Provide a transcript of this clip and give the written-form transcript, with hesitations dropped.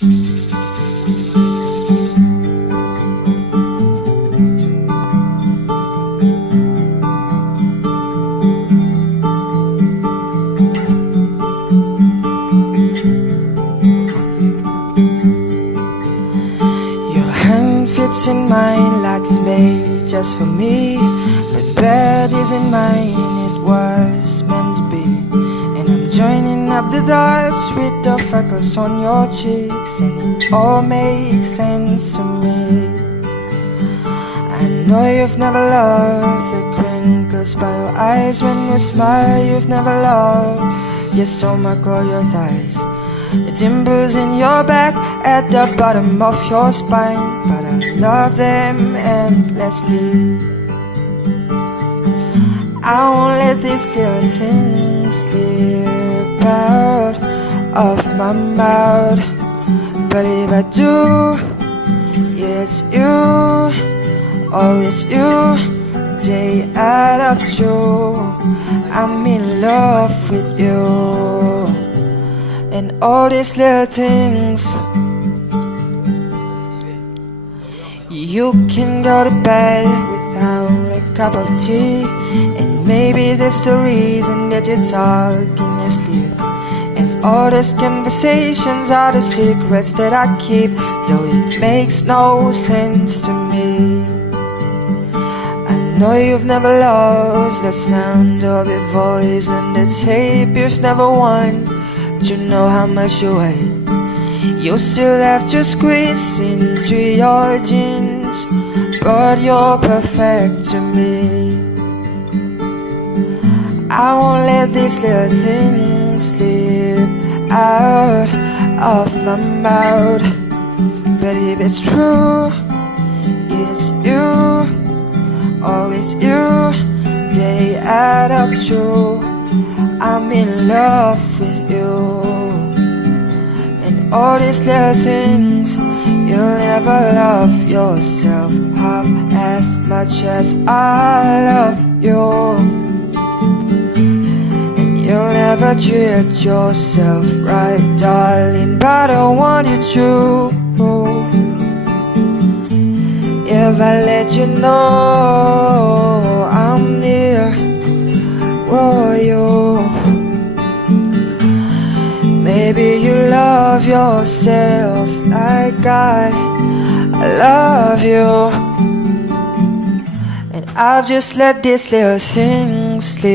Fits in mine like it's made just for me, but bed isn't mine, it was meant to be. And I'm joining up the dots with the freckles on your cheeks, and it all makes sense to me. I know you've never loved the crinkles by your eyes when you smile. You've never loved your stomach or your thighs, the dimples in your back at the bottom of your spine, but I love them endlessly. I won't let these little things slip out of my mouth, but if I do, it's you, oh it's you, day out of you. I'm in love with you, and all these little things. You can go to bed without a cup of tea, and maybe that's the reason that you talk in your sleep. And all these conversations are the secrets that I keep, though it makes no sense to me. I know you've never loved the sound of your voice on the tape. You've never won to know how much you weigh. You still have to squeeze into your jeans, but you're perfect to me. I won't let these little things slip out of my mouth, but if it's true, it's you, oh it's you, day out of you. I'm in love with you, and all these little things. You'll never love yourself half as much as I love you, and you'll never treat yourself right, darling, but I want you to. If I let you know I'm near, oh you, maybe you love yourself like I love you. And I've just let these little things slip.